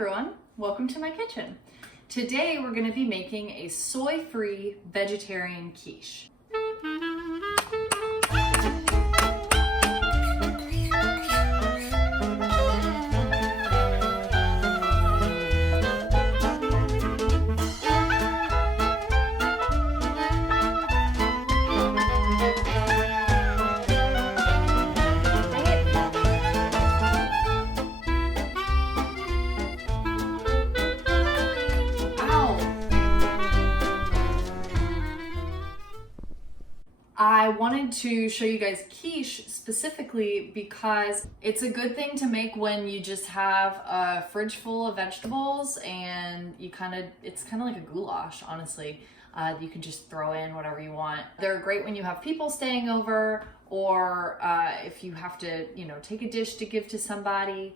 everyone, welcome to my kitchen. Today we're going to be making a soy-free vegetarian quiche. I wanted to show you guys quiche specifically because it's a good thing to make when you just have a fridge full of vegetables and it's kind of like a goulash, honestly. You can just throw in whatever you want. They're great when you have people staying over or if you have to, take a dish to give to somebody.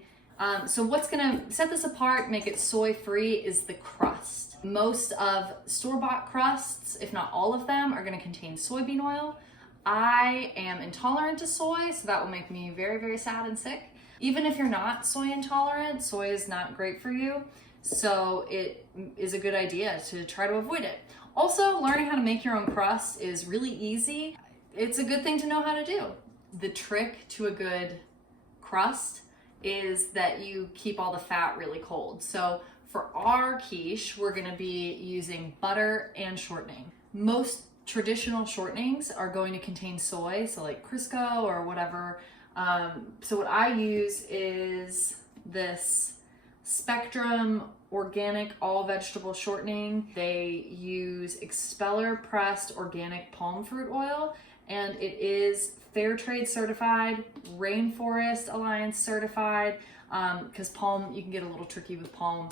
So what's gonna set this apart, make it soy-free, is the crust. Most of store-bought crusts, if not all of them, are gonna contain soybean oil. I am intolerant to soy, so that will make me very, very sad and sick. Even if you're not soy intolerant, soy is not great for you, so it is a good idea to try to avoid it. Also, learning how to make your own crust is really easy. It's a good thing to know how to do. The trick to a good crust is that you keep all the fat really cold. So for our quiche, we're gonna be using butter and shortening. Most traditional shortenings are going to contain soy, so like Crisco or whatever. So what I use is this Spectrum organic all vegetable shortening. They use expeller pressed organic palm fruit oil, and it is fair trade certified, Rainforest Alliance certified, because palm, you can get a little tricky with palm.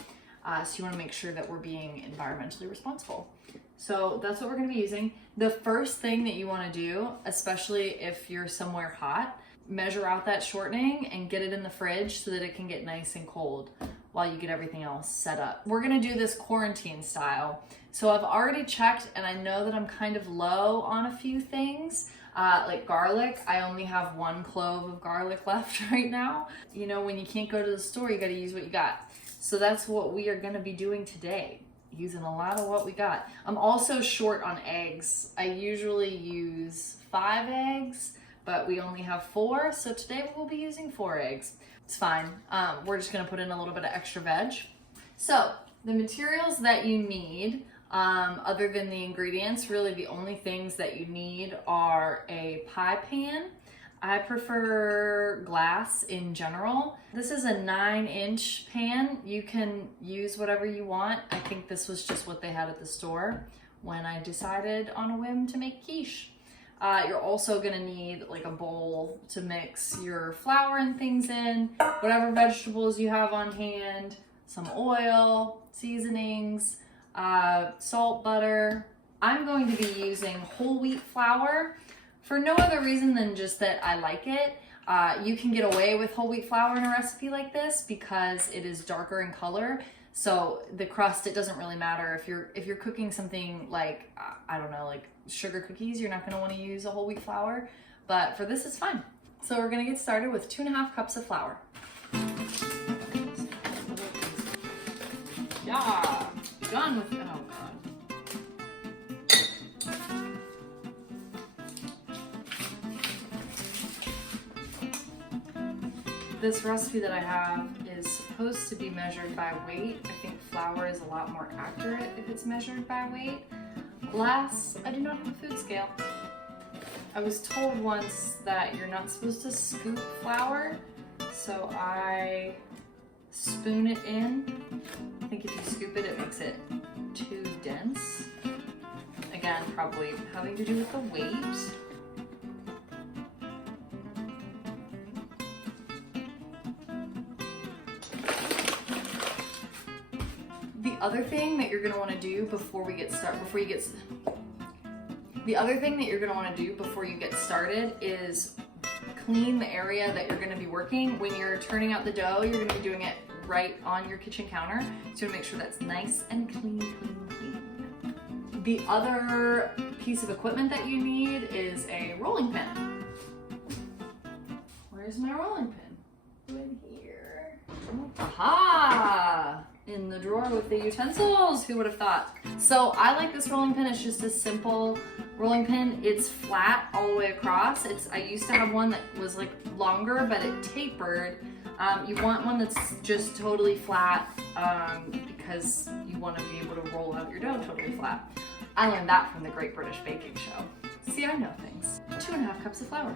So you want to make sure that we're being environmentally responsible. So that's what we're going to be using. The first thing that you want to do, especially if you're somewhere hot, measure out that shortening and get it in the fridge so that it can get nice and cold while you get everything else set up. We're going to do this quarantine style. So I've already checked and I know that I'm kind of low on a few things. Like garlic, I only have 1 clove of garlic left right now. When you can't go to the store, you got to use what you got. So that's what we are going to be doing today, using a lot of what we got. I'm also short on eggs. I usually use 5 eggs, but we only have 4, so today we'll be using 4 eggs. It's fine. We're just going to put in a little bit of extra veg. So the materials that you need, other than the ingredients, really the only things that you need are a pie pan. I prefer glass in general. This is a 9-inch pan. You can use whatever you want. I think this was just what they had at the store when I decided on a whim to make quiche. You're also gonna need like a bowl to mix your flour and things in, whatever vegetables you have on hand, some oil, seasonings, salt, butter. I'm going to be using whole wheat flour for no other reason than just that I like it. You can get away with whole wheat flour in a recipe like this because it is darker in color. So the crust, it doesn't really matter. If you're cooking something like, I don't know, like sugar cookies, you're not gonna wanna use a whole wheat flour, but for this it's fine. So we're gonna get started with 2.5 cups of flour. Yeah, done with, oh God. This recipe that I have is supposed to be measured by weight. I think flour is a lot more accurate if it's measured by weight. Alas, I do not have a food scale. I was told once that you're not supposed to scoop flour, so I spoon it in. I think if you scoop it, it makes it too dense. Again, probably having to do with the weight. The other thing that you're gonna want to do before you get started is clean the area that you're gonna be working. When you're turning out the dough, you're gonna be doing it right on your kitchen counter. So make sure that's nice and clean. The other piece of equipment that you need is a rolling pin. Where's my rolling pin? In here. Aha! in the drawer with the utensils. Who would have thought? So I like this rolling pin. It's just a simple rolling pin. It's flat all the way across. I used to have one that was like longer, but it tapered. You want one that's just totally flat because you want to be able to roll out your dough totally flat. I learned that from the Great British Baking Show. See, I know things. 2.5 cups of flour.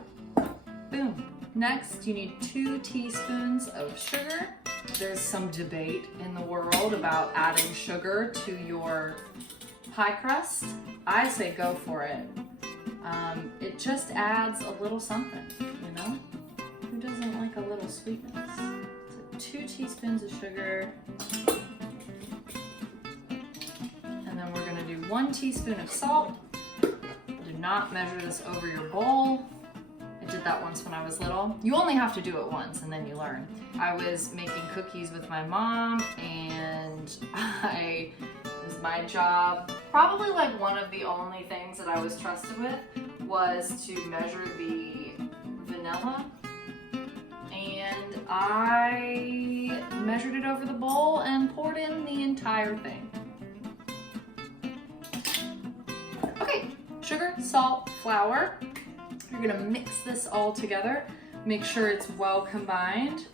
Boom. Next, you need 2 teaspoons of sugar. There's some debate in the world about adding sugar to your pie crust. I say go for it. It just adds a little something, you know? Who doesn't like a little sweetness? So 2 teaspoons of sugar. And then we're gonna do 1 teaspoon of salt. Do not measure this over your bowl. I did that once when I was little. You only have to do it once and then you learn. I was making cookies with my mom and it was my job. Probably like one of the only things that I was trusted with was to measure the vanilla. And I measured it over the bowl and poured in the entire thing. Okay, sugar, salt, flour. You're gonna mix this all together. Make sure it's well combined.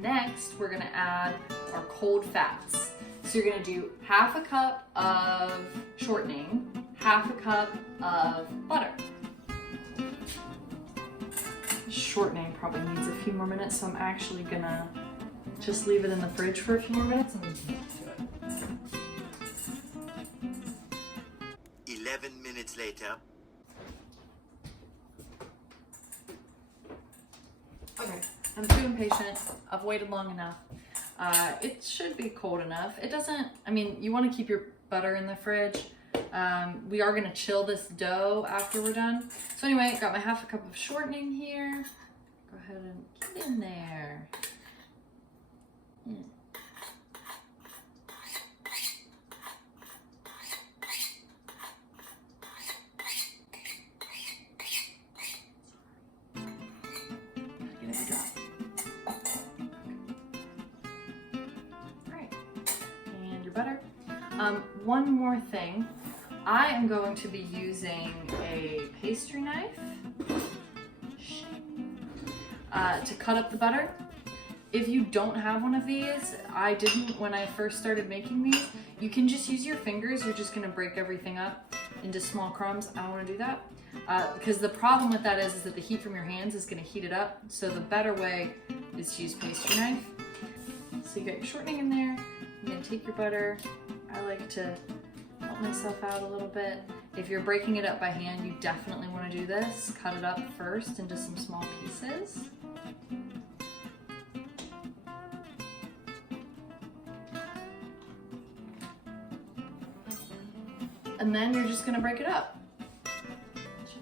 Next, we're gonna add our cold fats. So you're gonna do 1/2 cup of shortening, 1/2 cup of butter. Shortening probably needs a few more minutes, so I'm actually gonna just leave it in the fridge for a few more minutes and then get to it. 11 minutes later. Okay, I'm too impatient. I've waited long enough. It should be cold enough. It doesn't, I mean, you want to keep your butter in the fridge. We are going to chill this dough after we're done. So anyway, got my 1/2 cup of shortening here. Go ahead and get in there. Butter. One more thing. I am going to be using a pastry knife to cut up the butter. If you don't have one of these, I didn't when I first started making these, you can just use your fingers. You're just gonna break everything up into small crumbs. I don't wanna do that because the problem with that is that the heat from your hands is gonna heat it up. So the better way is to use pastry knife. So you got your shortening in there. I'm gonna take your butter. I like to help myself out a little bit. If you're breaking it up by hand, you definitely want to do this. Cut it up first into some small pieces. And then you're just gonna break it up.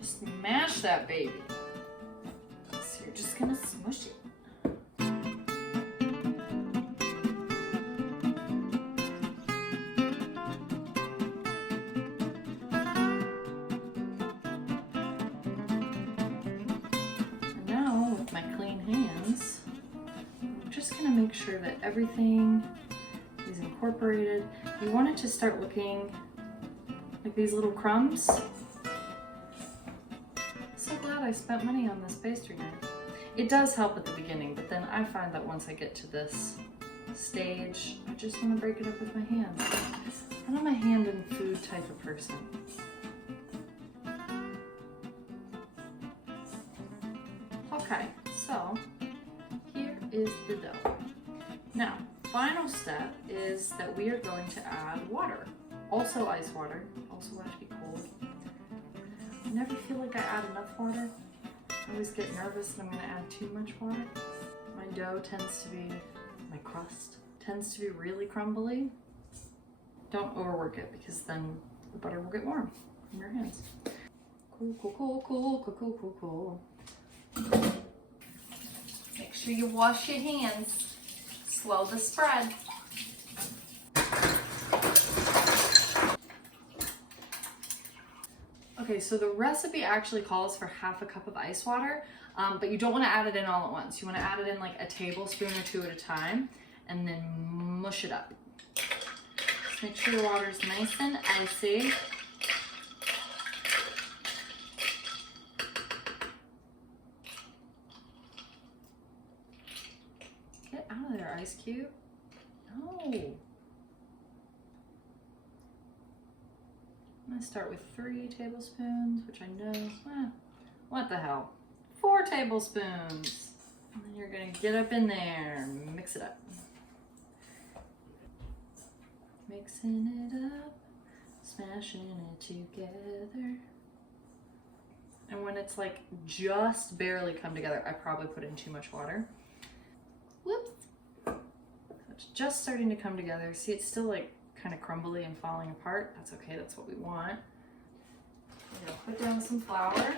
Just mash that baby. So you're just gonna smush it. Make sure that everything is incorporated. You want it to start looking like these little crumbs. So glad I spent money on this pastry knife. It does help at the beginning, but then I find that once I get to this stage, I just want to break it up with my hands. I'm a hand and food type of person. Okay, so here is the dough. Now, final step is that we are going to add water. Also ice water, also want it to be cold. I never feel like I add enough water. I always get nervous that I'm gonna add too much water. My dough tends to be, my crust tends to be really crumbly. Don't overwork it because then the butter will get warm in your hands. Cool, cool, cool, cool, cool, cool, cool, cool. Make sure you wash your hands. Slow the spread. Okay, so the recipe actually calls for half a cup of ice water, but you don't want to add it in all at once. You want to add it in like a tablespoon or two at a time, and then mush it up. Just make sure the water's nice and icy. Get out of there, ice cube. No. I'm gonna start with 3 tablespoons, which I know, what the hell? 4 tablespoons. And then you're gonna get up in there and mix it up. Mixing it up, smashing it together. And when it's like just barely come together, I probably put in too much water. Whoops. It's just starting to come together. See, it's still like kind of crumbly and falling apart. That's okay, that's what we want. We're gonna put down some flour.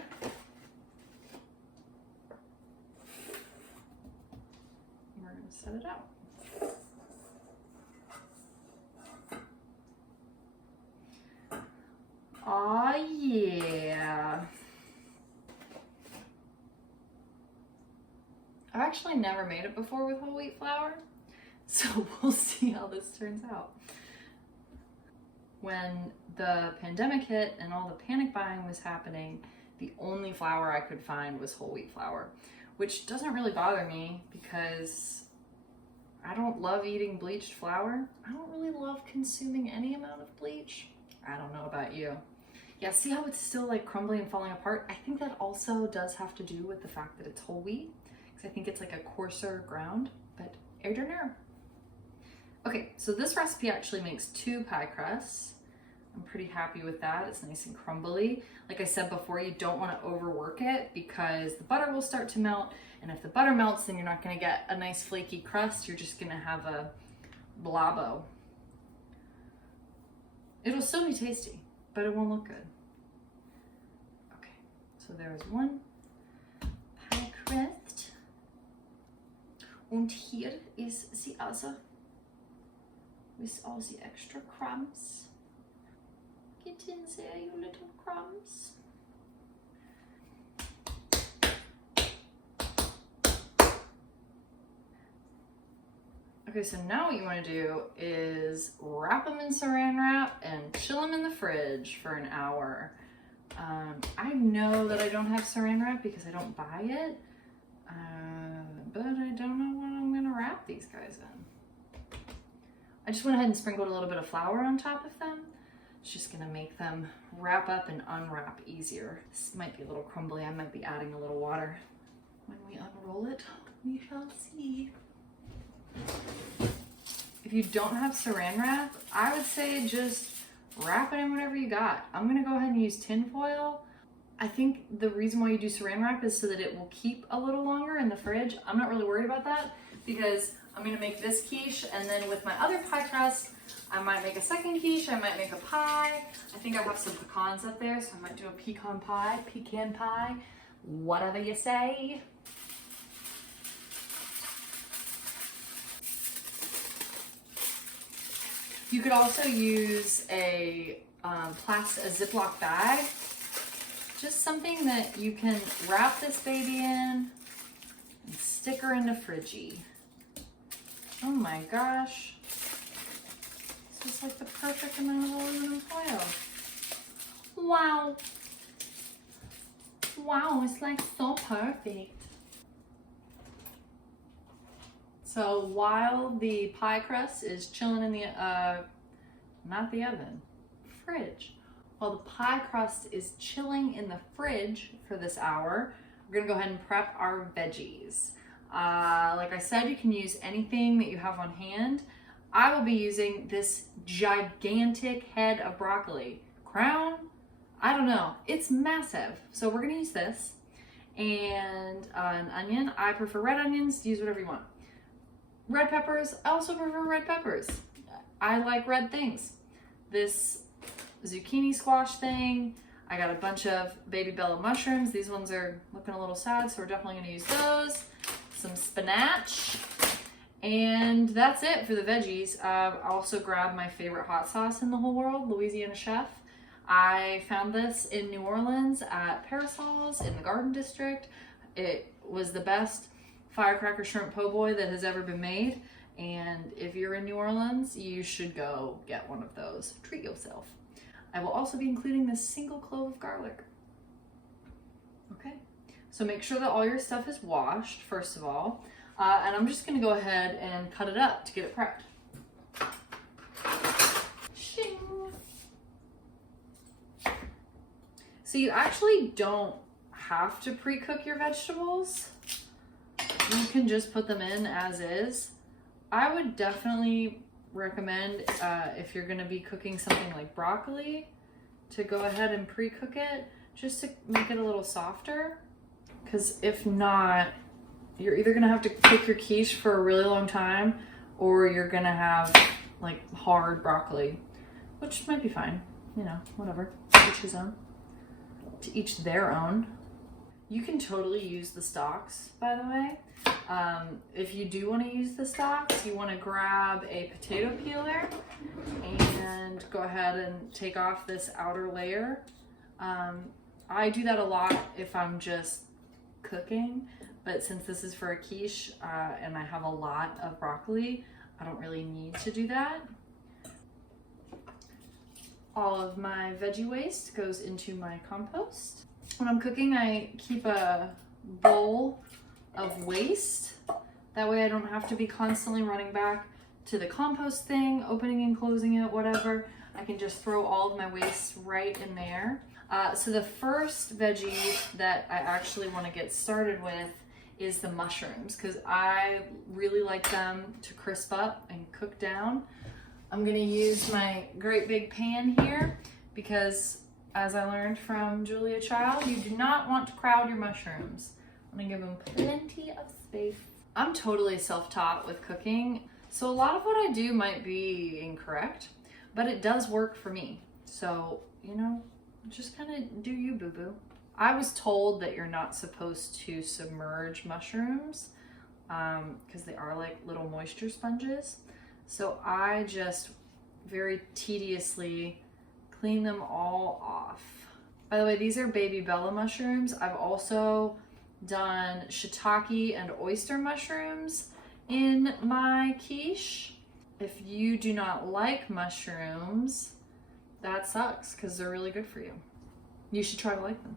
We're gonna set it out. Oh yeah. I've actually never made it before with whole wheat flour, so we'll see how this turns out. When the pandemic hit and all the panic buying was happening, the only flour I could find was whole wheat flour, which doesn't really bother me because I don't love eating bleached flour. I don't really love consuming any amount of bleach. I don't know about you. Yeah, see how it's still like crumbly and falling apart? I think that also does have to do with the fact that it's whole wheat, because I think it's like a coarser ground, but I don't know. Okay, so this recipe actually makes 2 pie crusts. I'm pretty happy with that. It's nice and crumbly. Like I said before, you don't want to overwork it because the butter will start to melt, and if the butter melts, then you're not going to get a nice flaky crust. You're just going to have a blobbo. It'll still be tasty, but it won't look good. Okay, so there's 1 pie crust. Und hier ist the other with all the extra crumbs. Get in there, you little crumbs. Okay, so now what you want to do is wrap them in saran wrap and chill them in the fridge for an hour. I know that I don't have saran wrap because I don't buy it, but I don't know what I'm gonna wrap these guys in. I just went ahead and sprinkled a little bit of flour on top of them. It's just gonna make them wrap up and unwrap easier. This might be a little crumbly. I might be adding a little water. When we unroll it, we shall see. If you don't have saran wrap, I would say just wrap it in whatever you got. I'm gonna go ahead and use tin foil. I think the reason why you do saran wrap is so that it will keep a little longer in the fridge. I'm not really worried about that because I'm gonna make this quiche, and then with my other pie crust, I might make a second quiche, I might make a pie. I think I have some pecans up there, so I might do a pecan pie, whatever you say. You could also use a Ziploc bag, just something that you can wrap this baby in and stick her in the fridgie. Oh my gosh. This is like the perfect amount of aluminum foil. Wow. Wow, it's like so perfect. So while the pie crust is chilling in the, not the oven, fridge. While the pie crust is chilling in the fridge for this hour, we're gonna go ahead and prep our veggies. Like I said, you can use anything that you have on hand. I will be using this gigantic head of broccoli. Crown? I don't know, it's massive. So we're gonna use this. And an onion, I prefer red onions, use whatever you want. Red peppers, I also prefer red peppers. I like red things. This zucchini squash thing, I got a bunch of baby bella mushrooms. These ones are looking a little sad, so we're definitely gonna use those. Some spinach, and that's it for the veggies. I also grabbed my favorite hot sauce in the whole world, Louisiana Chef. I found this in New Orleans at Parasols in the Garden District. It was the best firecracker shrimp po' boy that has ever been made. And if you're in New Orleans, you should go get one of those. Treat yourself. I will also be including this single clove of garlic. Okay, so make sure that all your stuff is washed, first of all. And I'm just gonna go ahead and cut it up to get it prepped. Shing. So you actually don't have to pre-cook your vegetables. You can just put them in as is. I would definitely recommend, if you're gonna be cooking something like broccoli, to go ahead and pre-cook it just to make it a little softer. Because if not, you're either gonna have to cook your quiche for a really long time, or you're gonna have like hard broccoli, which might be fine, you know, whatever, each his own. To each their own. You can totally use the stalks, by the way. If you do want to use the stalks, you want to grab a potato peeler and go ahead and take off this outer layer. I do that a lot if I'm just cooking, but since this is for a quiche and I have a lot of broccoli, I don't really need to do that. All of my veggie waste goes into my compost. When I'm cooking, I keep a bowl of waste. That way I don't have to be constantly running back to the compost thing, opening and closing it, whatever. I can just throw all of my waste right in there. So the first veggie that I actually want to get started with is the mushrooms, because I really like them to crisp up and cook down. I'm gonna use my great big pan here because, as I learned from Julia Child, you do not want to crowd your mushrooms. I'm gonna give them plenty of space. I'm totally self-taught with cooking, so a lot of what I do might be incorrect, but it does work for me. So, you know, just kind of do you, boo-boo. I was told that you're not supposed to submerge mushrooms because they are like little moisture sponges. So I just very tediously clean them all off. By the way, these are baby Bella mushrooms. I've also done shiitake and oyster mushrooms in my quiche. If you do not like mushrooms, that sucks because they're really good for you. You should try to like them.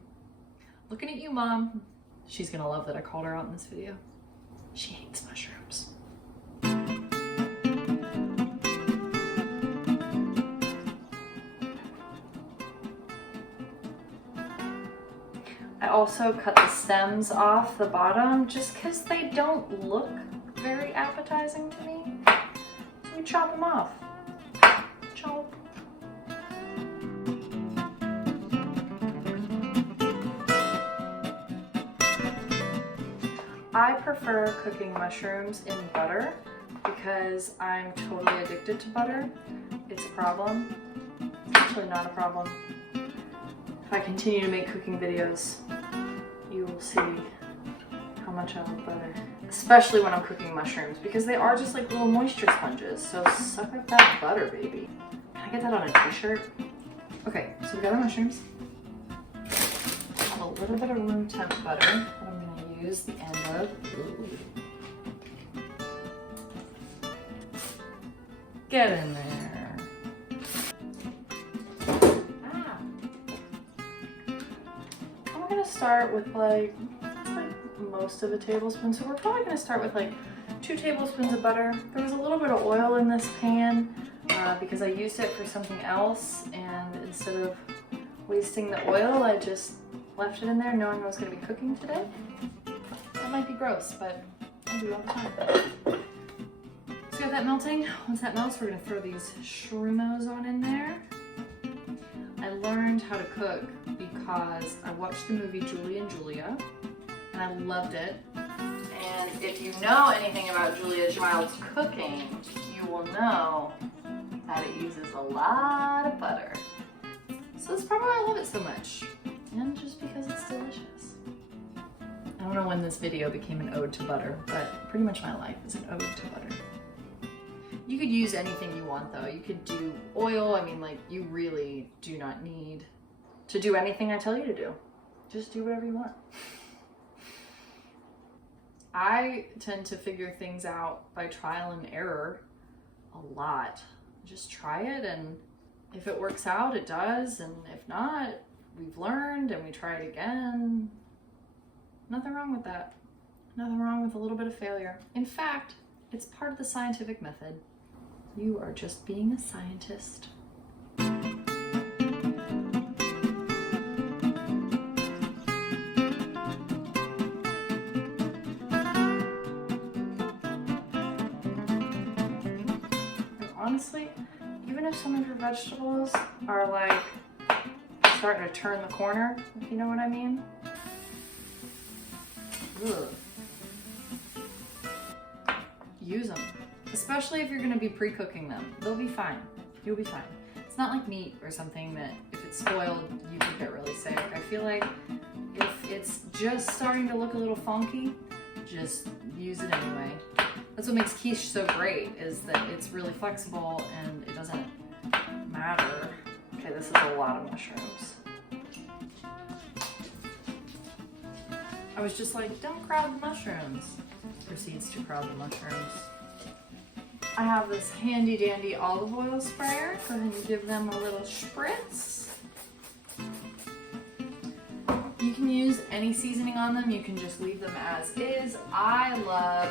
Looking at you, Mom. She's gonna love that I called her out in this video. She hates mushrooms. I also cut the stems off the bottom just because they don't look very appetizing to me. So we chop them off. Chop. I prefer cooking mushrooms in butter because I'm totally addicted to butter. It's a problem. It's actually not a problem. If I continue to make cooking videos, you will see how much I love butter. Especially when I'm cooking mushrooms, because they are just like little moisture sponges. So suck up that butter, baby. Can I get that on a t-shirt? Okay, so we got our mushrooms. I have a little bit of room temp butter that I'm gonna use the end of. Ooh. Get in there. Start with like most of a tablespoon, so we're probably going to start with like 2 tablespoons of butter. There was a little bit of oil in this pan because I used it for something else, and instead of wasting the oil, I just left it in there knowing I was going to be cooking today. That might be gross, but I do it all the time. So we got that melting. Once that melts, we're going to throw these shroomos on in there. I learned how to cook because I watched the movie Julie and Julia, and I loved it. And if you know anything about Julia Child's cooking, you will know that it uses a lot of butter. So that's probably why I love it so much, and just because it's delicious. I don't know when this video became an ode to butter, but pretty much my life is an ode to butter. You could use anything you want though. You could do oil. I mean, like, you really do not need to do anything I tell you to do. Just do whatever you want. I tend to figure things out by trial and error a lot. Just try it, and if it works out, it does, and if not, we've learned and we try it again. Nothing wrong with that. Nothing wrong with a little bit of failure. In fact, it's part of the scientific method. You are just being a scientist. Honestly, even if some of your vegetables are like starting to turn the corner, if you know what I mean. Ugh. Use them, especially if you're going to be pre-cooking them. They'll be fine. You'll be fine. It's not like meat or something that if it's spoiled, you could get really sick. I feel like if it's just starting to look a little funky, just use it anyway. That's what makes quiche so great, is that it's really flexible and it doesn't matter. Okay, this is a lot of mushrooms. I was just like, don't crowd the mushrooms. Proceeds to crowd the mushrooms. I have this handy dandy olive oil sprayer. Go ahead and give them a little spritz. You can use any seasoning on them. You can just leave them as is. I love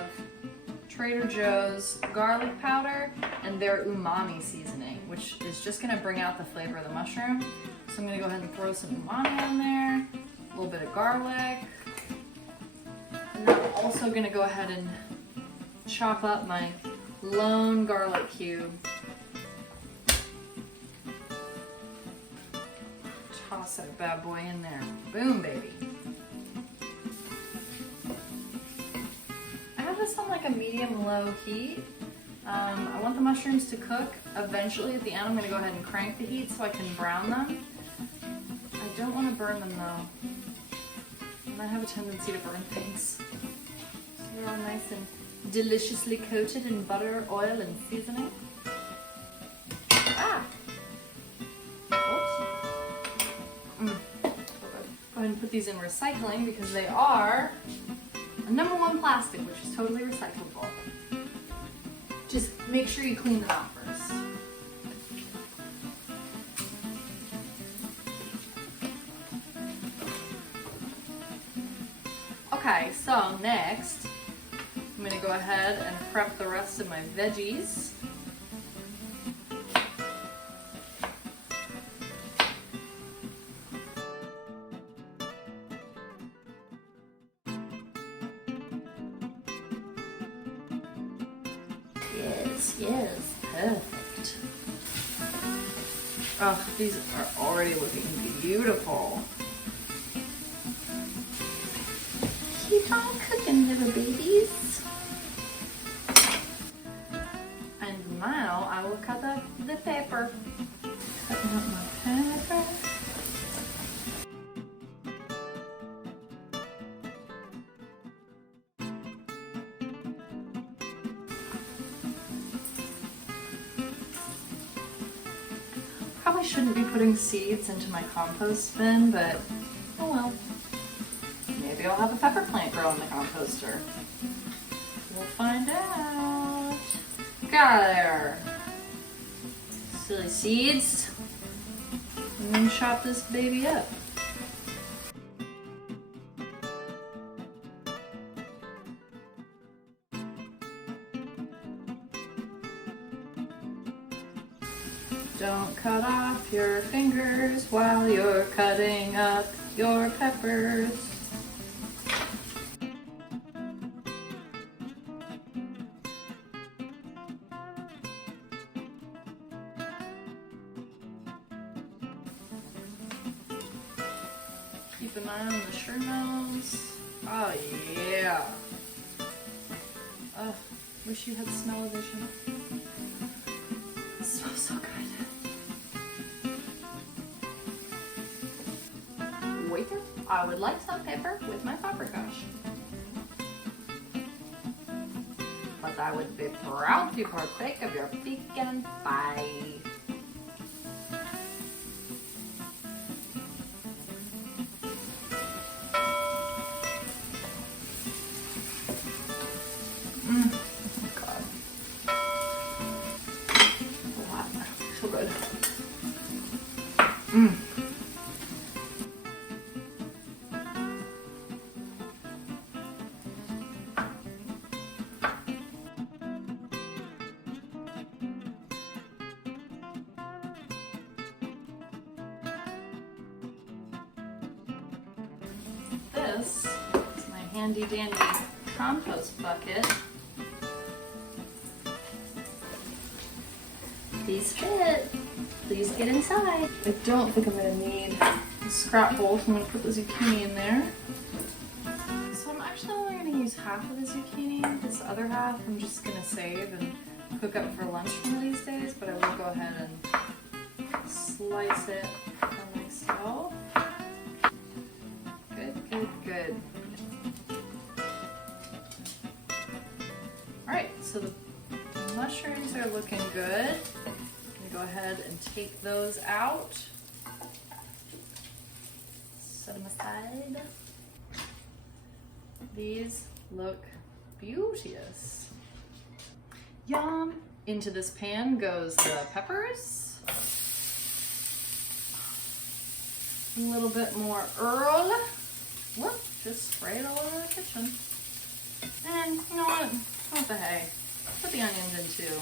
Trader Joe's garlic powder and their umami seasoning, which is just gonna bring out the flavor of the mushroom. So I'm gonna go ahead and throw some umami on there, a little bit of garlic. And I'm also gonna go ahead and chop up my lone garlic cube. Toss that bad boy in there. Boom, baby. I have this on like a medium-low heat. I want the mushrooms to cook. Eventually at the end I'm gonna go ahead and crank the heat so I can brown them. I don't wanna burn them though. And I have a tendency to burn things. So they're all nice and deliciously coated in butter, oil, and seasoning. Ah! Oops. Go ahead and put these in recycling because they are a #1 plastic, which is totally recyclable. Just make sure you clean them out first. Okay, so next, I'm gonna go ahead and prep the rest of my veggies. Yes, perfect. Oh, these are already looking beautiful. Keep on cooking, little babies. And now I will cut up the pepper. Cutting up my pepper. Probably shouldn't be putting seeds into my compost bin, but oh well. Maybe I'll have a pepper plant grow in the composter. We'll find out. Got there. Silly seeds. And then chop this baby up. Don't cut off your fingers while you're cutting up your peppers. Keep an eye on the shrooms. Oh yeah. Oh, wish you had smell-o-vision. It smells so good. Waiter, I would like some pepper with my paprikash. but I would be proud to partake of your vegan pie. God. Wow, so good. This is my handy dandy compost bucket. Please fit. Please get inside. I don't think I'm gonna need a scrap bowl, so I'm gonna put the zucchini in there. So I'm actually only gonna use half of the zucchini. This other half I'm just gonna save and cook up for lunch one of these days, but I will go ahead and slice it for myself. Good. Alright, so the mushrooms are looking good. I'm gonna go ahead and take those out. Set them aside. These look beauteous. Yum! Into this pan goes the peppers. A little bit more Earl. Whoop, just spray it all over the kitchen. And you know what the hey, put the onions in too.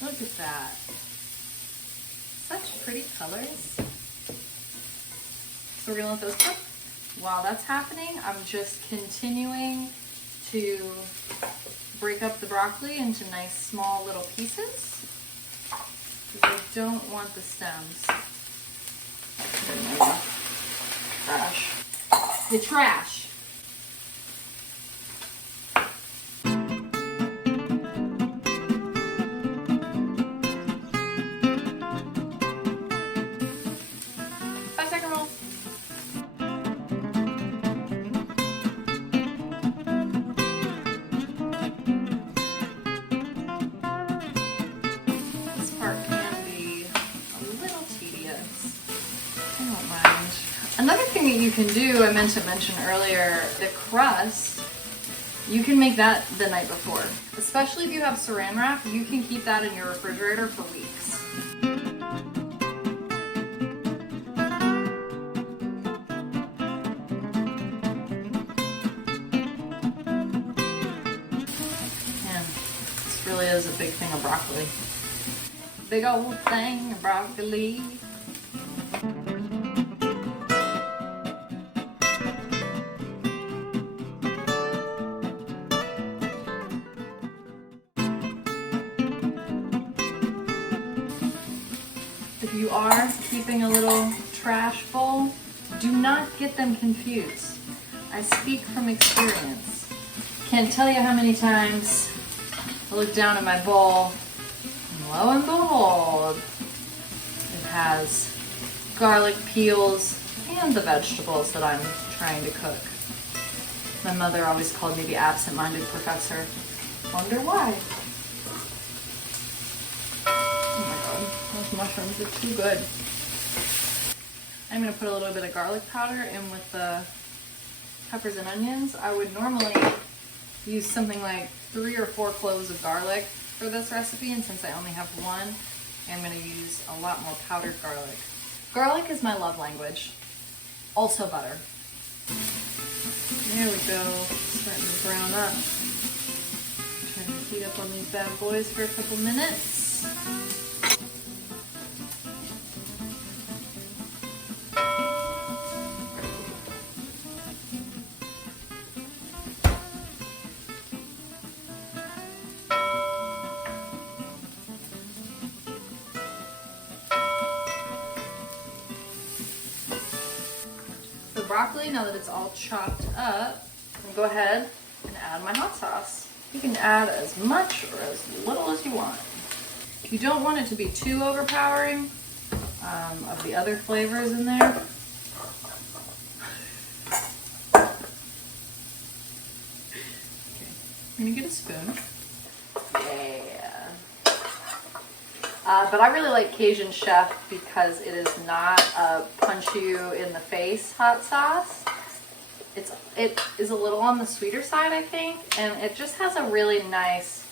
Look at that. Such pretty colors. So we're gonna let those cook. While that's happening, I'm just continuing to break up the broccoli into nice small little pieces. I don't want the stems. Trash. The trash. Five-second roll. Another thing that you can do, I meant to mention earlier, the crust, you can make that the night before. Especially if you have saran wrap, you can keep that in your refrigerator for weeks. Man, this really is a big thing of broccoli. Big old thing of broccoli. If you are keeping a little trash bowl, do not get them confused. I speak from experience. Can't tell you how many times I look down at my bowl, and lo and behold, it has garlic peels and the vegetables that I'm trying to cook. My mother always called me the absent-minded professor. Wonder why? Those mushrooms are too good. I'm going to put a little bit of garlic powder in with the peppers and onions. I would normally use something like 3 or 4 cloves of garlic for this recipe, and since I only have one, I'm going to use a lot more powdered garlic. Garlic is my love language. Also butter. There we go. Starting to brown up. Trying to heat up on these bad boys for a couple minutes. The broccoli, now that it's all chopped up, I'm gonna go ahead and add my hot sauce. You can add as much or as little as you want. You don't want it to be too overpowering of the other flavors in there. I'm gonna get a spoon. Yeah. But I really like Cajun Chef because it is not a punch you in the face hot sauce. It is a little on the sweeter side, I think, and it just has a really nice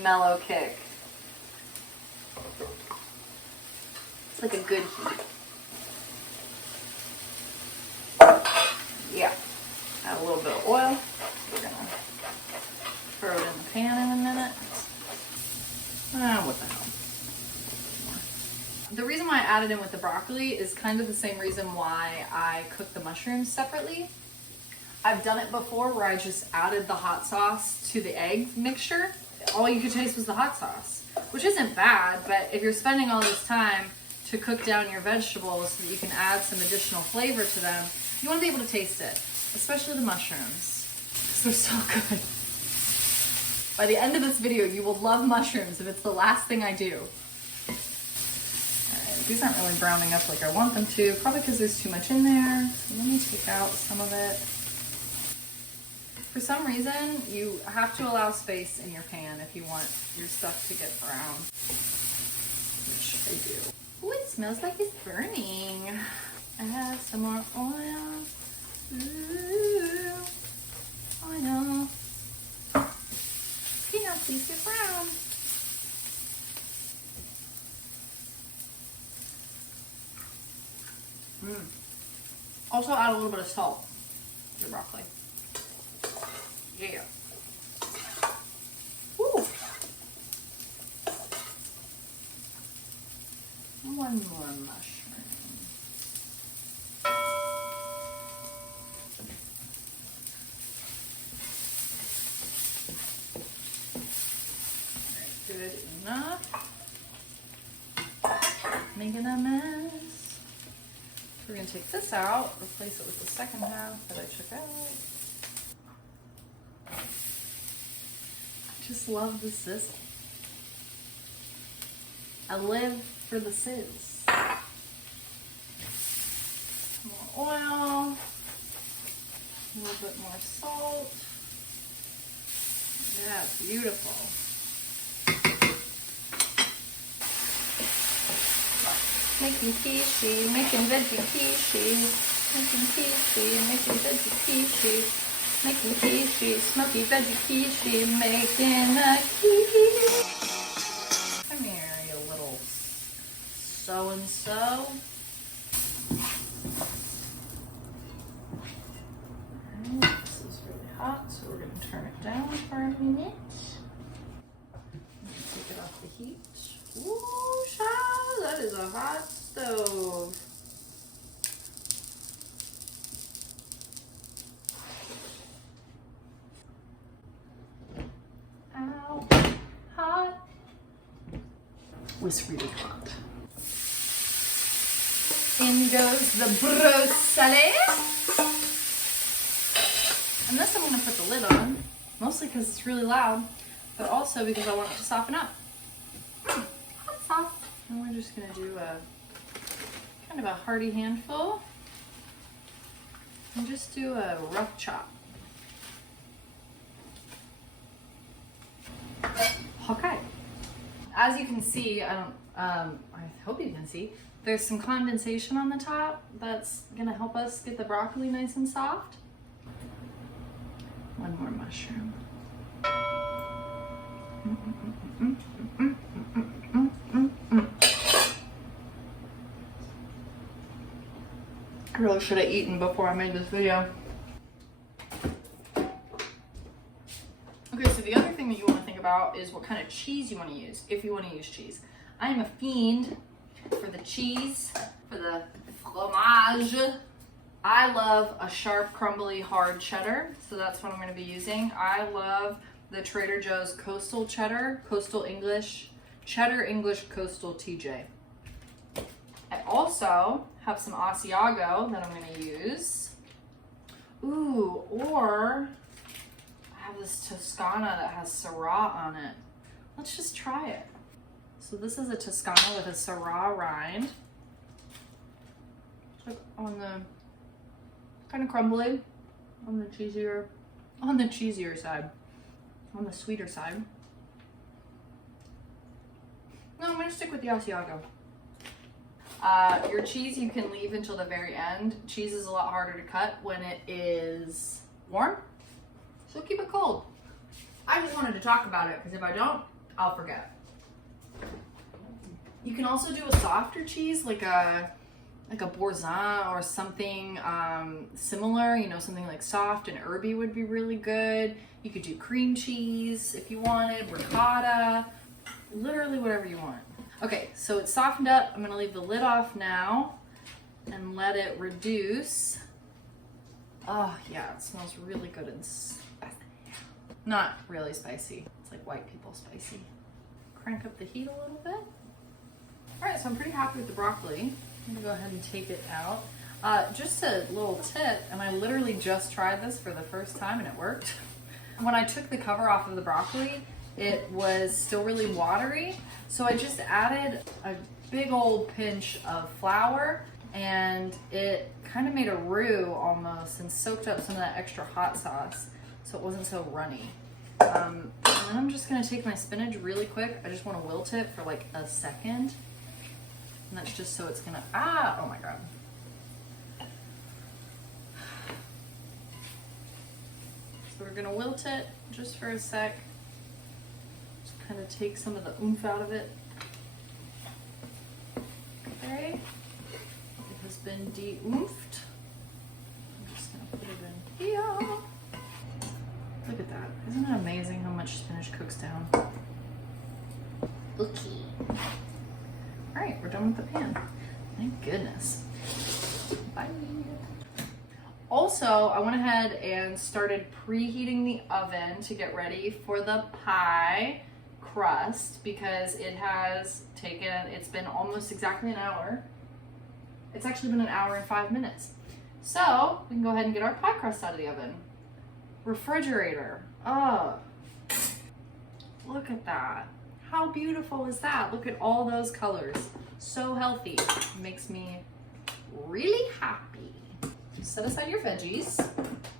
mellow kick. It's like a good heat. Yeah. Add a little bit of oil. We're gonna throw it in the pan in a minute. What the hell? The reason why I added in with the broccoli is kind of the same reason why I cook the mushrooms separately. I've done it before where I just added the hot sauce to the egg mixture. All you could taste was the hot sauce, which isn't bad, but if you're spending all this time to cook down your vegetables so that you can add some additional flavor to them, you want to be able to taste it, especially the mushrooms, because they're so good. By the end of this video, you will love mushrooms if it's the last thing I do. Alright, these aren't really browning up like I want them to, probably because there's too much in there. So let me take out some of it. For some reason, you have to allow space in your pan if you want your stuff to get brown, which I do. Ooh, it smells like it's burning. Add some more oil. Ooh, oil. Peanut, please get brown. Also add a little bit of salt to your broccoli. Yeah. Woo. One more mushroom. Alright, good enough. Making a mess. We're gonna take this out, replace it with the second half that I took out. Just love the sizzle. I live for the sizz. More oil, a little bit more salt. Yeah, beautiful. Making quiche, making veggie quiche, making quiche, making veggie quiche. Making quiche, smoky veggie quiche, making a quiche. Come here, you little so-and-so. Alright, this is really hot, so we're going to turn it down for a minute. Take it off the heat. Ooh, child, that is a hot stove. Hot. Was really hot. In goes the broccoli. And this I'm going to put the lid on, mostly because it's really loud, but also because I want it to soften up. Hot sauce. And we're just going to do a kind of a hearty handful. And just do a rough chop. Okay. As you can see, I hope you can see, there's some condensation on the top that's gonna help us get the broccoli nice and soft. One more mushroom. I really should have eaten before I made this video. Okay, so the other thing that you want to think about is what kind of cheese you want to use, if you want to use cheese. I am a fiend for the cheese, for the fromage. I love a sharp, crumbly, hard cheddar, so that's what I'm going to be using. I love the Trader Joe's Coastal Cheddar, Coastal English, Cheddar English Coastal TJ. I also have some Asiago that I'm going to use. Ooh, or I have this Toscana that has Syrah on it. Let's just try it. So this is a Toscana with a Syrah rind. Look on the kind of crumbly on the cheesier side, on the sweeter side. No, I'm gonna stick with the Asiago. Your cheese you can leave until the very end. Cheese is a lot harder to cut when it is warm, so keep it cold. I just wanted to talk about it because if I don't, I'll forget. You can also do a softer cheese, like a Boursin or something similar, you know, something like soft and herby would be really good. You could do cream cheese if you wanted, ricotta, literally whatever you want. Okay, so it's softened up. I'm gonna leave the lid off now and let it reduce. Oh yeah, it smells really good and spicy. Not really spicy, it's like white people spicy. Crank up the heat a little bit. All right, so I'm pretty happy with the broccoli. I'm gonna go ahead and take it out. Just a little tip, and I literally just tried this for the first time and it worked. When I took the cover off of the broccoli, it was still really watery. So I just added a big old pinch of flour and it kind of made a roux almost and soaked up some of that extra hot sauce so it wasn't so runny. And then I'm just gonna take my spinach really quick. I just wanna wilt it for like a second. And that's just so it's gonna, oh my God. So we're gonna wilt it just for a sec. Just kind of take some of the oomph out of it. Okay, it has been de-oomphed. I'm just gonna put it in here. Look at that, isn't it amazing how much spinach cooks down? Okay. All right, we're done with the pan. Thank goodness. Bye. Also, I went ahead and started preheating the oven to get ready for the pie crust because it's been almost exactly an hour. It's actually been an hour and 5 minutes. So we can go ahead and get our pie crust out of the oven. Refrigerator. Oh, look at that. How beautiful is that? Look at all those colors. So healthy. It makes me really happy. Set aside your veggies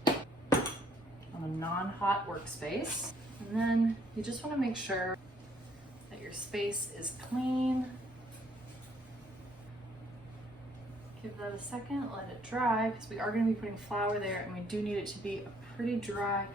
on a non-hot workspace. And then you just want to make sure that your space is clean. Give that a second, let it dry, because we are going to be putting flour there and we do need it to be a pretty dry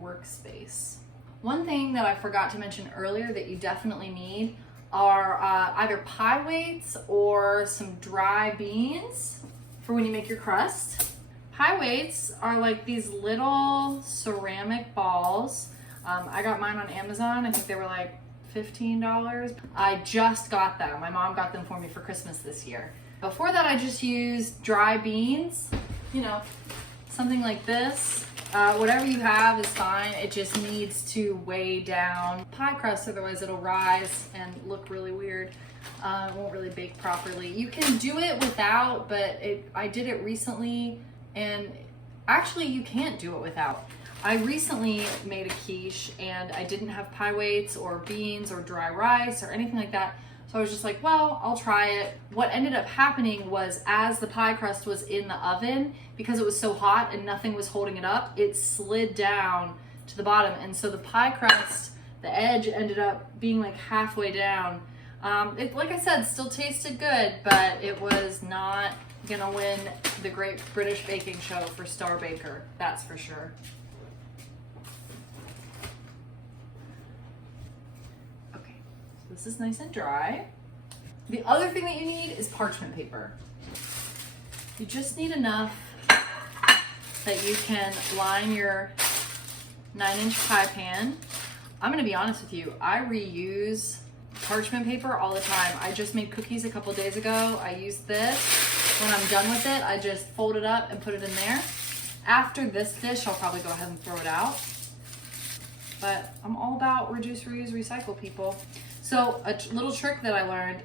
workspace. One thing that I forgot to mention earlier that you definitely need are either pie weights or some dry beans for when you make your crust. Pie weights are like these little ceramic balls. I got mine on Amazon. I think they were like $15. I just got them. My mom got them for me for Christmas this year. Before that, I just used dry beans, you know, something like this. Whatever you have is fine. It just needs to weigh down pie crust, otherwise it'll rise and look really weird. It won't really bake properly. You can do it without, but I did it recently, and actually you can't do it without. I recently made a quiche and I didn't have pie weights or beans or dry rice or anything like that. So I was just like, well, I'll try it. What ended up happening was as the pie crust was in the oven, because it was so hot and nothing was holding it up, it slid down to the bottom. And so the pie crust, the edge ended up being like halfway down. Like I said, still tasted good, but it was not gonna win the Great British Baking Show for Star Baker, that's for sure. Okay, so this is nice and dry. The other thing that you need is parchment paper. You just need enough that you can line your 9-inch pie pan. I'm gonna be honest with you, I reuse parchment paper all the time. I just made cookies a couple days ago. I used this. When I'm done with it, I just fold it up and put it in there. After this dish, I'll probably go ahead and throw it out. But I'm all about reduce, reuse, recycle, people. So a little trick that I learned,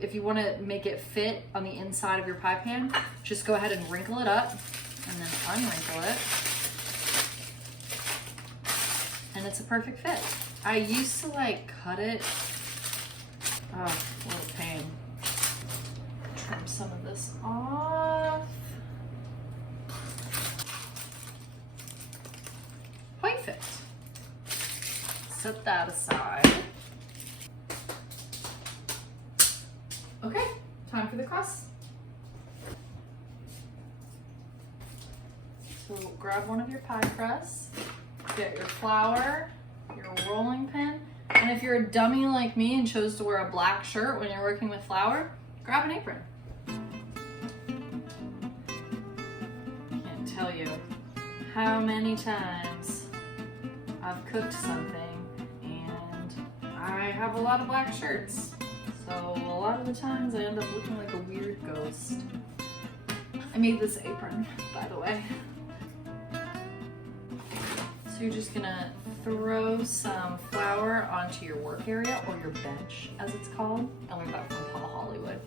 if you want to make it fit on the inside of your pie pan, just go ahead and wrinkle it up and then unwrinkle it. And it's a perfect fit. I used to like cut it. Oh, what a pain. Trim some of this off. set that aside. Okay, time for the crust. So grab one of your pie crusts, get your flour, your rolling pin, and if you're a dummy like me and chose to wear a black shirt when you're working with flour, grab an apron. Can't tell you how many times I've cooked something and I have a lot of black shirts. So a lot of the times I end up looking like a weird ghost. I made this apron, by the way. So you're just gonna throw some flour onto your work area, or your bench, as it's called. I learned that from Paul Hollywood.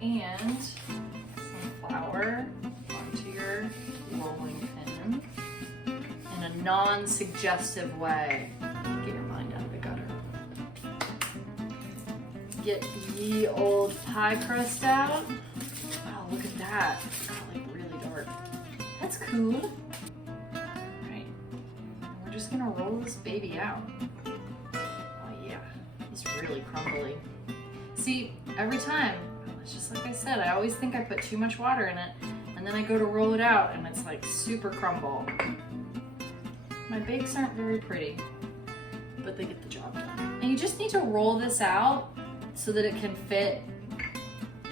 And some flour onto your rolling pin in a non-suggestive way. Get your mind out of the gutter. Get ye old pie crust out. Wow, look at that. It's got like really dark. That's cool. Right. We're just gonna roll this baby out. Oh yeah, it's really crumbly. See, every time, it's just like I said, I always think I put too much water in it, and then I go to roll it out and it's like super crumble. My bakes aren't very pretty, but they get the job done. And you just need to roll this out so that it can fit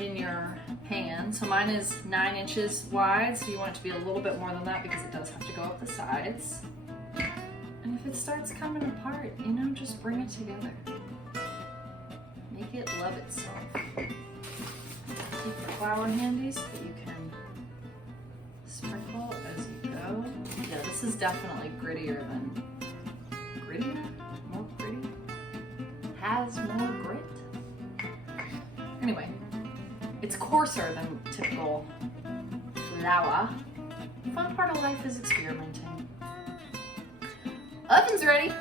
in your pan. So mine is 9 inches wide, so you want it to be a little bit more than that because it does have to go up the sides. And if it starts coming apart, you know, just bring it together. Make it love itself. Keep the flour handy so that you can sprinkle as you go. Yeah, this is definitely grittier than grittier? More gritty? Has more grit? Anyway, it's coarser than typical flour. The fun part of life is experimenting. Oven's ready.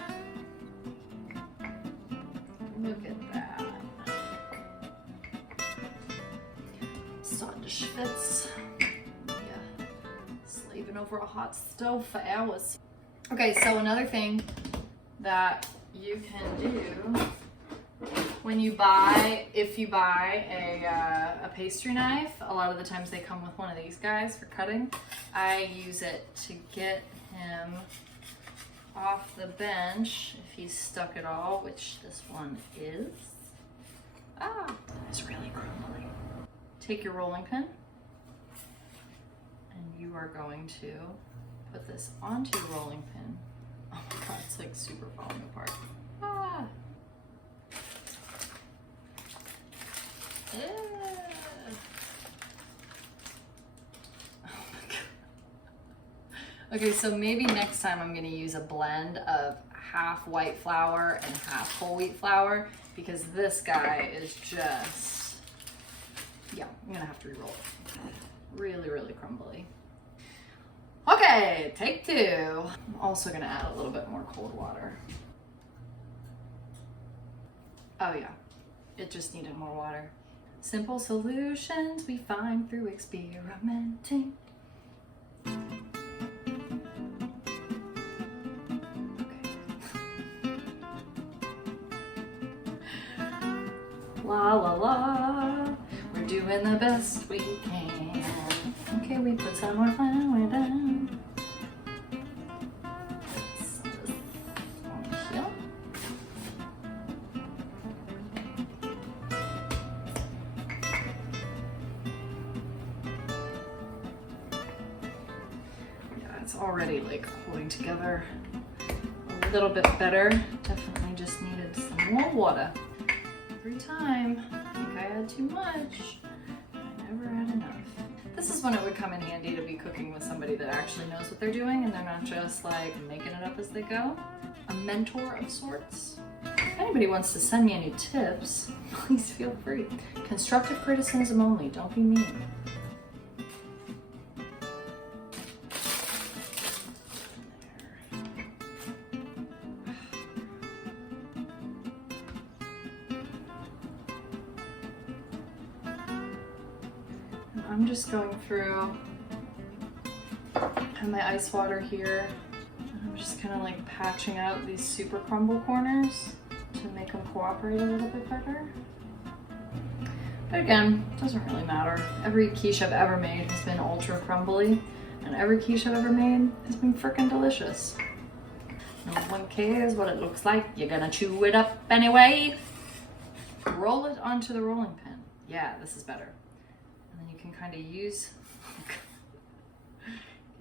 Look at that. Starting to schwitz. Yeah, slaving over a hot stove for hours. Okay, so another thing that you can do when you buy, if you buy a pastry knife, a lot of the times they come with one of these guys for cutting. I use it to get him off the bench if he's stuck at all, which this one is. Ah, it's really crumbly. Take your rolling pin and you are going to put this onto your rolling pin. Oh my god, it's like super falling apart. Ah. Yeah. Oh my god. Okay, so maybe next time I'm gonna use a blend of half white flour and half whole wheat flour, because this guy is just, yeah, I'm gonna have to re-roll it. Really, really crumbly. Okay, take two. I'm also gonna add a little bit more cold water. Oh yeah, it just needed more water. Simple solutions we find through experimenting. Okay. La la la, we're doing the best we can. Okay, we put some more flour down. Already like holding together a little bit better. Definitely just needed some more water. Every time I think I had too much, I never had enough. This is when it would come in handy to be cooking with somebody that actually knows what they're doing and they're not just like making it up as they go. A mentor of sorts. If anybody wants to send me any tips, please feel free. Constructive criticism only, don't be mean. I'm just going through, I have my ice water here. I'm just kind of like patching out these super crumble corners to make them cooperate a little bit better. But again, it doesn't really matter. Every quiche I've ever made has been ultra crumbly, and every quiche I've ever made has been freaking delicious. No one cares what it looks like. You're gonna chew it up anyway. Roll it onto the rolling pin. Yeah, this is better. And then you can kind of use,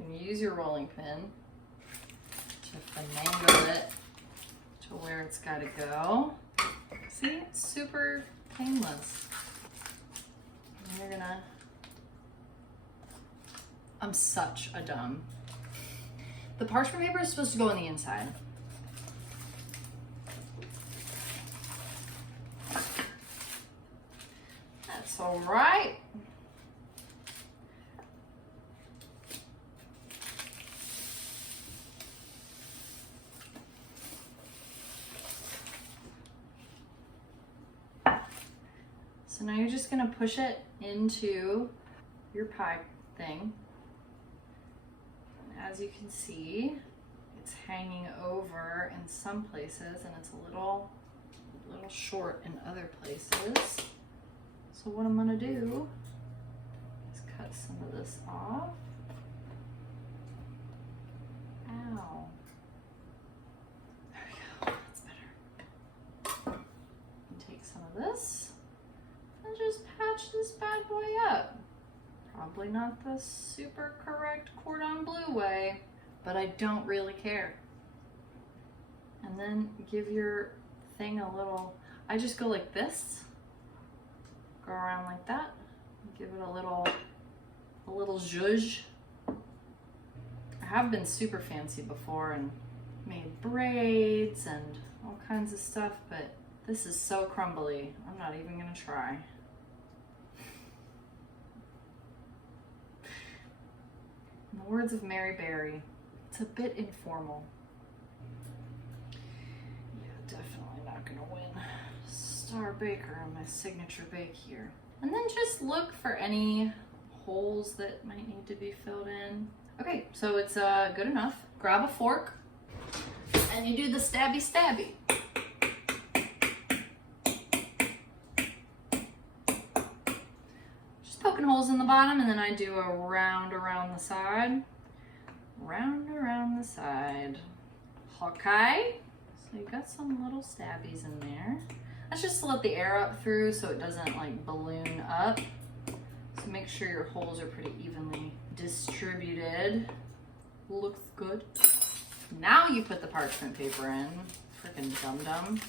your rolling pin to finagle it to where it's got to go. See, it's super painless. And you're gonna, I'm such a dumb. The parchment paper is supposed to go on the inside. That's all right. So now you're just gonna push it into your pie thing. And as you can see, it's hanging over in some places and it's a little short in other places. So what I'm gonna do is cut some of this off. Ow. There we go, that's better. And take some of this and just patch this bad boy up. Probably not the super correct cordon bleu way, but I don't really care. And then give your thing a little, I just go like this. Go around like that, give it a little zhuzh. I have been super fancy before and made braids and all kinds of stuff, but this is so crumbly, I'm not even gonna try. In the words of Mary Berry, it's a bit informal. Yeah, definitely not gonna win Star Baker on my signature bake here. And then just look for any holes that might need to be filled in. Okay, so it's good enough. Grab a fork and you do the stabby stabby. Just poking holes in the bottom, and then I do a round around the side. Round around the side. Okay. So you got some little stabbies in there. That's just to let the air up through so it doesn't like balloon up. So make sure your holes are pretty evenly distributed. Looks good. Now you put the parchment paper in. Freaking dum-dum.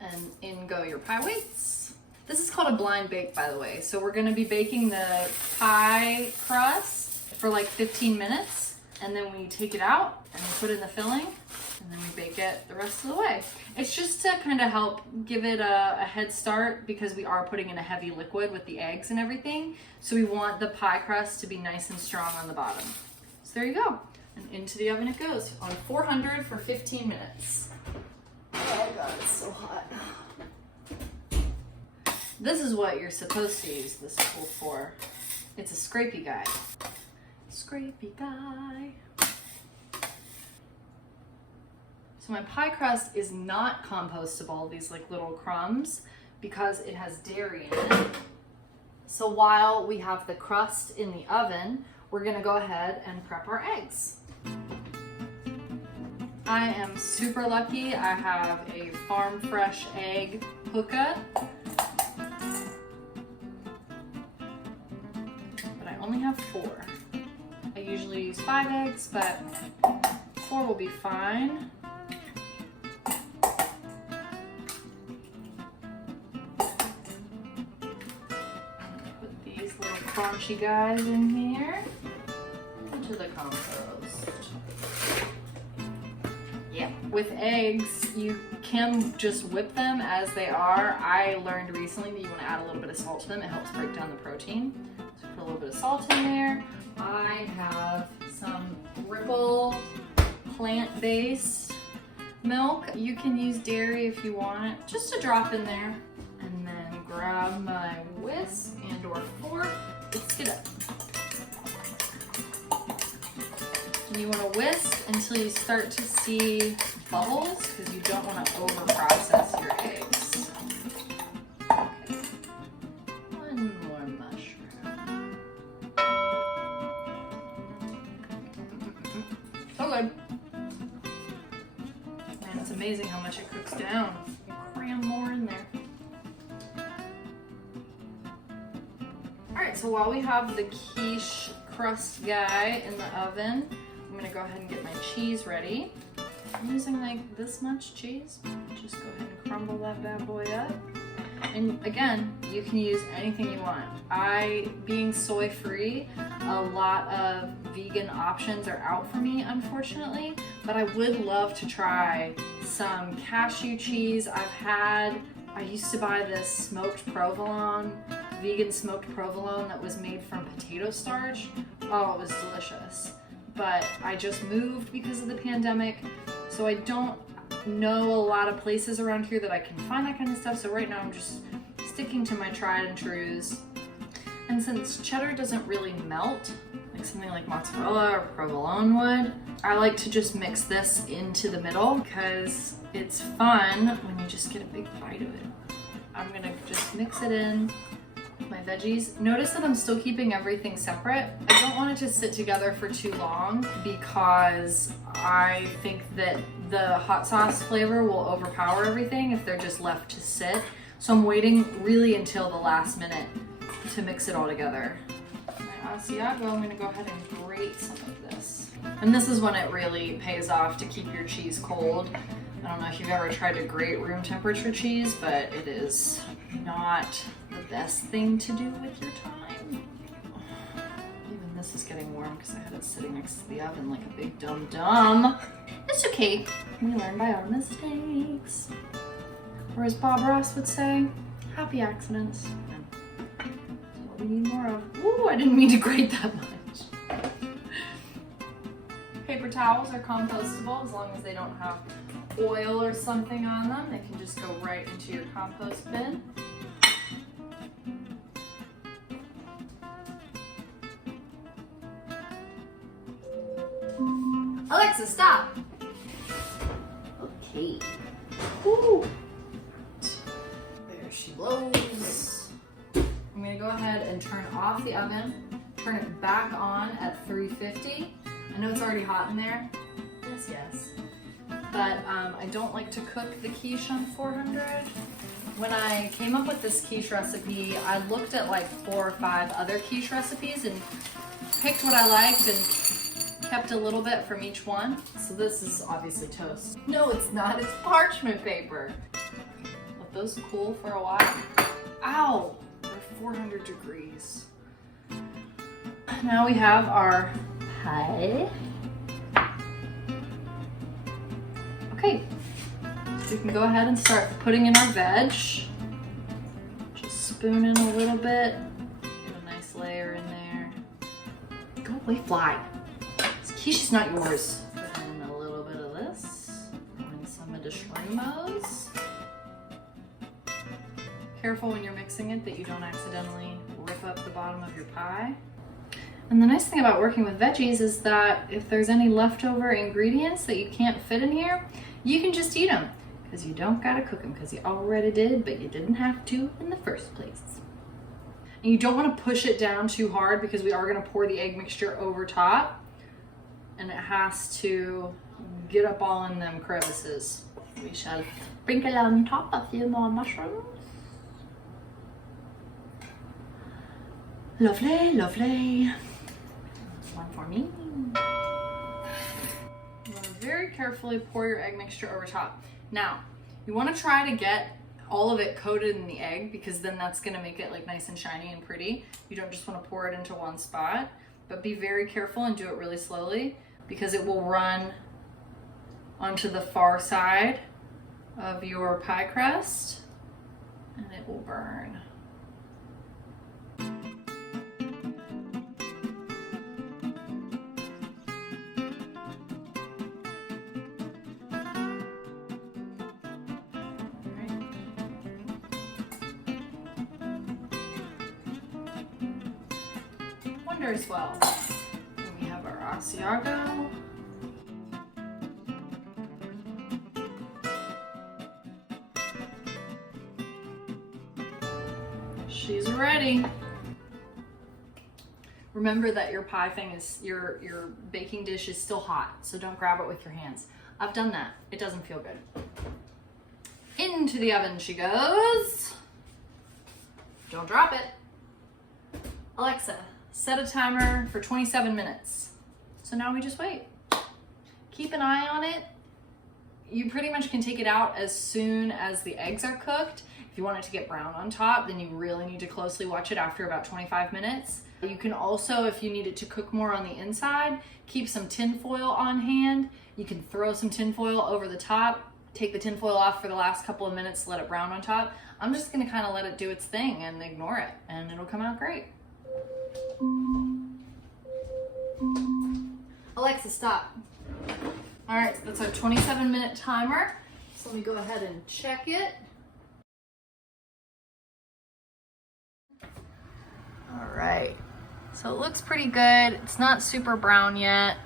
And in go your pie weights. This is called a blind bake, by the way. So we're gonna be baking the pie crust for like 15 minutes. And then we take it out and we put in the filling. And then we bake it the rest of the way. It's just to kind of help give it a head start because we are putting in a heavy liquid with the eggs and everything. So we want the pie crust to be nice and strong on the bottom. So there you go. And into the oven it goes on 400 for 15 minutes. Oh God, it's so hot. This is what you're supposed to use this tool for. It's a scrapey guy. Scrapey guy. So my pie crust is not compostable, these like little crumbs, because it has dairy in it. So while we have the crust in the oven, we're gonna go ahead and prep our eggs. I am super lucky. I have a farm fresh egg hookah. But I only have 4. I usually use 5 eggs, but 4 will be fine. Crunchy guys in here into the compost. Yeah, with eggs you can just whip them as they are. I learned recently that you want to add a little bit of salt to them. It helps break down the protein. So put a little bit of salt in there. I have some Ripple plant-based milk. You can use dairy if you want. Just a drop in there. And then grab my whisk and or fork. Let's get up. And you want to whisk until you start to see bubbles because you don't want to over process your eggs. Okay. One more mushroom. So good. And it's amazing how much it cooks down. You cram more in there. All right, so while we have the quiche crust guy in the oven, I'm gonna go ahead and get my cheese ready. I'm using like this much cheese. Just go ahead and crumble that bad boy up. And again, you can use anything you want. Being soy free, a lot of vegan options are out for me, unfortunately, but I would love to try some cashew cheese. I used to buy this smoked provolone, vegan smoked provolone that was made from potato starch. Oh, it was delicious. But I just moved because of the pandemic, so I don't know a lot of places around here that I can find that kind of stuff. So right now I'm just sticking to my tried and trues. And since cheddar doesn't really melt, like something like mozzarella or provolone would, I like to just mix this into the middle because it's fun when you just get a big bite of it. I'm gonna just mix it in. My veggies. Notice that I'm still keeping everything separate. I don't want it to sit together for too long because I think that the hot sauce flavor will overpower everything if they're just left to sit. So I'm waiting really until the last minute to mix it all together. My Asiago, I'm gonna go ahead and grate some of this. And this is when it really pays off to keep your cheese cold. I don't know if you've ever tried to grate room temperature cheese, but it is not the best thing to do with your time. Even this is getting warm because I had it sitting next to the oven like a big dum-dum. It's okay. We learn by our mistakes. Or as Bob Ross would say, happy accidents. That's what we need more of. Ooh, I didn't mean to grate that much. Paper towels are compostable as long as they don't have oil or something on them. They can just go right into your compost bin. Alexa, stop! Okay. Woo. There she blows. I'm gonna go ahead and turn off the oven, turn it back on at 350. I know it's already hot in there. Yes. But I don't like to cook the quiche on 400. When I came up with this quiche recipe, I looked at like 4 or 5 other quiche recipes and picked what I liked and kept a little bit from each one. So this is obviously toast. No, it's not. It's parchment paper. Let those cool for a while. Ow! They're 400 degrees. Now we have our pie. Okay, so we can go ahead and start putting in our veg. Just spoon in a little bit. Get a nice layer in there. Go away, fly. This quiche is not yours. Put in a little bit of this. And some of the shrimos. Careful when you're mixing it that you don't accidentally rip up the bottom of your pie. And the nice thing about working with veggies is that if there's any leftover ingredients that you can't fit in here, you can just eat them because you don't gotta cook them because you already did, but you didn't have to in the first place. And you don't want to push it down too hard because we are going to pour the egg mixture over top and it has to get up all in them crevices. We shall sprinkle on top a few more mushrooms. Lovely, lovely. One for me. You want to very carefully pour your egg mixture over top. Now, you want to try to get all of it coated in the egg because then that's going to make it like nice and shiny and pretty. You don't just want to pour it into one spot, but be very careful and do it really slowly because it will run onto the far side of your pie crust and it will burn. Wonders well. And we have our Asiago. ready. Remember that your pie thing is, your baking dish is still hot, so don't grab it with your hands. I've done that. It doesn't feel good. Into the oven she goes. Don't drop it. Alexa, set a timer for 27 minutes. So now we just wait. Keep an eye on it. You pretty much can take it out as soon as the eggs are cooked. If you want it to get brown on top, then you really need to closely watch it after about 25 minutes. You can also, if you need it to cook more on the inside, keep some tin foil on hand. You can throw some tin foil over the top, take the tin foil off for the last couple of minutes, let it brown on top. I'm just gonna kind of let it do its thing and ignore it, and it'll come out great. Alexa, stop. All right, so that's our 27-minute timer. So let me go ahead and check it. All right, so it looks pretty good. It's not super brown yet.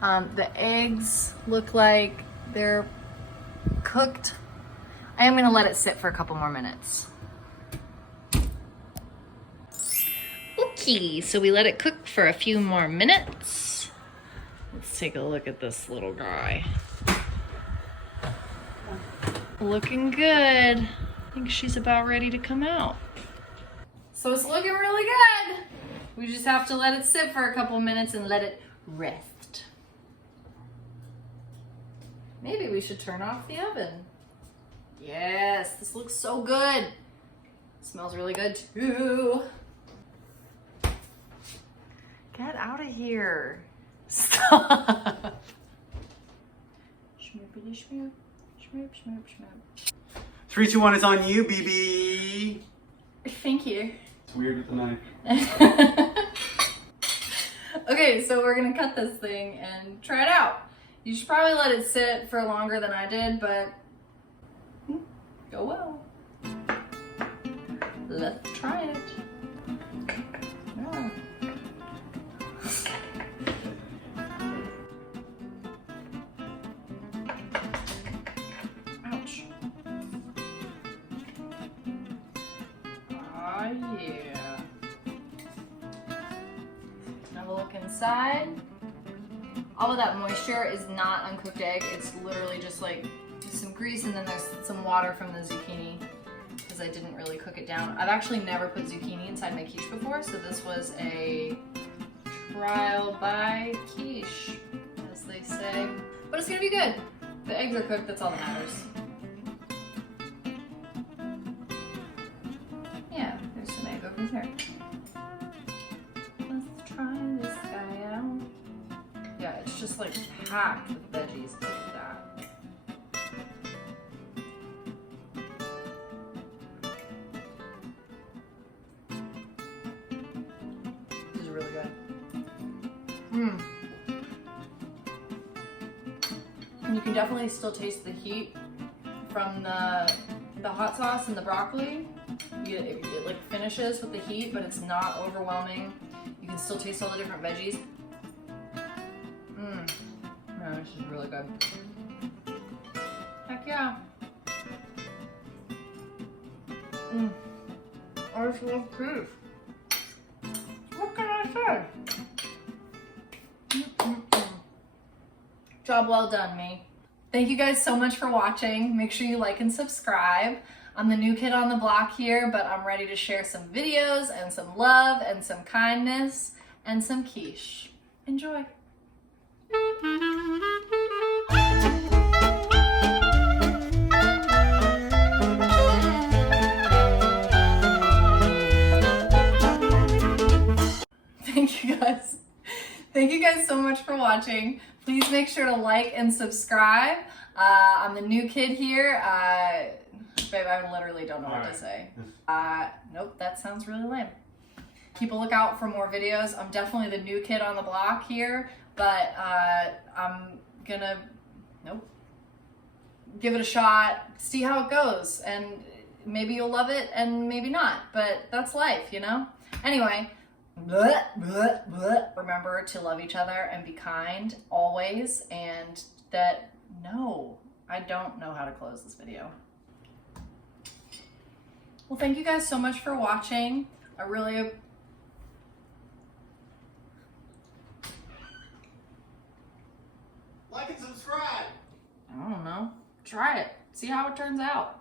The eggs look like they're cooked. I am gonna let it sit for a couple more minutes. Okay, so we let it cook for a few more minutes. Let's take a look at this little guy. Looking good. I think she's about ready to come out. So it's looking really good. We just have to let it sit for a couple minutes and let it rest. Maybe we should turn off the oven. Yes, this looks so good. It smells really good too. Get out of here. Stop. Schmoopity schmoop. Schmoop, schmoop, schmoop. 3, 2, 1 is on you, BB. Thank you. It's weird with the knife. Okay, so we're gonna cut this thing and try it out. You should probably let it sit for longer than I did, but go well. Let's try it. Yeah. Ouch. Ah, yeah. Have a look inside. All of that moisture is not uncooked egg. It's literally just like some grease, and then there's some water from the zucchini because I didn't really cook it down. I've actually never put zucchini inside my quiche before, so this was a trial by quiche, as they say. But it's gonna be good. The eggs are cooked, that's all that matters. Yeah, there's some egg over there. Let's try this guy out. Yeah, it's just like packed with veggies. Look at that. This is really good. And you can definitely still taste the heat from the hot sauce and the broccoli. It like finishes with the heat, but it's not overwhelming. You can still taste all the different veggies. Oh, this is really good. Heck yeah. I just love quiche. What can I say? Job well done, me. Thank you guys so much for watching. Make sure you like and subscribe. I'm the new kid on the block here, but I'm ready to share some videos and some love and some kindness and some quiche. Enjoy. Thank you guys so much for watching. Please make sure to like and subscribe. I'm the new kid here. Babe, I literally don't know what to say. Nope, that sounds really lame. Keep a lookout for more videos. I'm definitely the new kid on the block here, but I'm gonna, give it a shot, see how it goes, and maybe you'll love it and maybe not, but that's life, you know? Anyway, remember to love each other and be kind always, and that, no, I don't know how to close this video. Well, thank you guys so much for watching. I really... Like and subscribe. I don't know. Try it. See how it turns out.